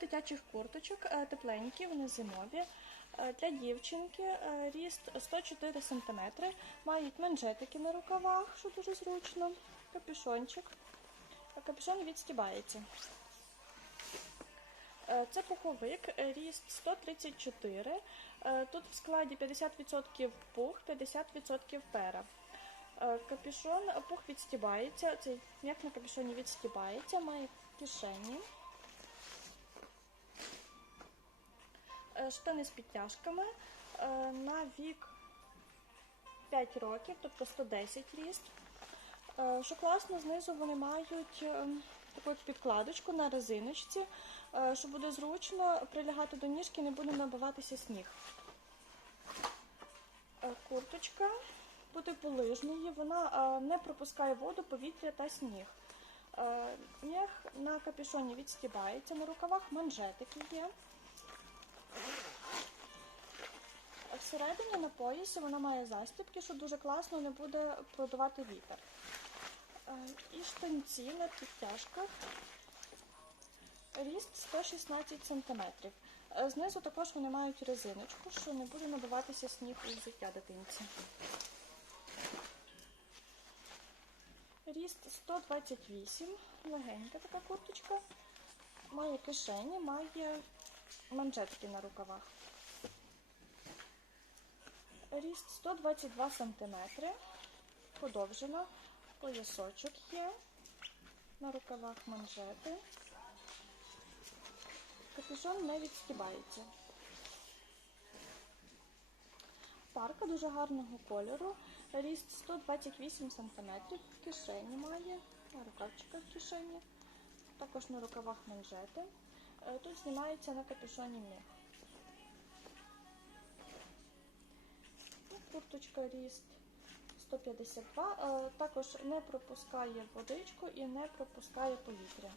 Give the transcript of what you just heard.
дитячих курточок, е, тепленькі, вони зимові. Е, Для дівчинки е, ріст 104 см, мають манжетики на рукавах, що дуже зручно, капюшончик. А Капюшон відстібається. Це пуховик, ріст 134. Е, Тут в складі 50% пух, 50% пера. Капюшон, пух відстібається, цей м'як на капюшоні відстібається, має кишені. Штани з підтяжками е, на вік 5 років, тобто 110 ріст. Е, Що класно, знизу вони мають е, таку підкладочку на резиночці, е, що буде зручно прилягати до ніжки, не буде набиватися сніг. Е, Курточка буде полижною, вона е, не пропускає воду, повітря та сніг. Е, М'ях на капюшоні відстібається, на рукавах манжетики є. Всередині на поясі вона має застібки, що дуже класно не буде продавати вітер. Е, І штанці на підтяжках. Ріст 116 см. Знизу також вони мають резиночку, що не буде набиватися сніг у взуття дитинці. Ріст 128, легенька така курточка. Має кишені, має манжетки на рукавах. Ріст 122 см, подовжена, поясочок є, на рукавах манжети. Капюшон не відстібається. Парка дуже гарного кольору, ріст 128 см, кишені має, на рукавчиках кишені, також на рукавах манжети. Е, Тут знімається на капюшоні міх. Курточка ріст 152, е, також не пропускає водичку і не пропускає повітря.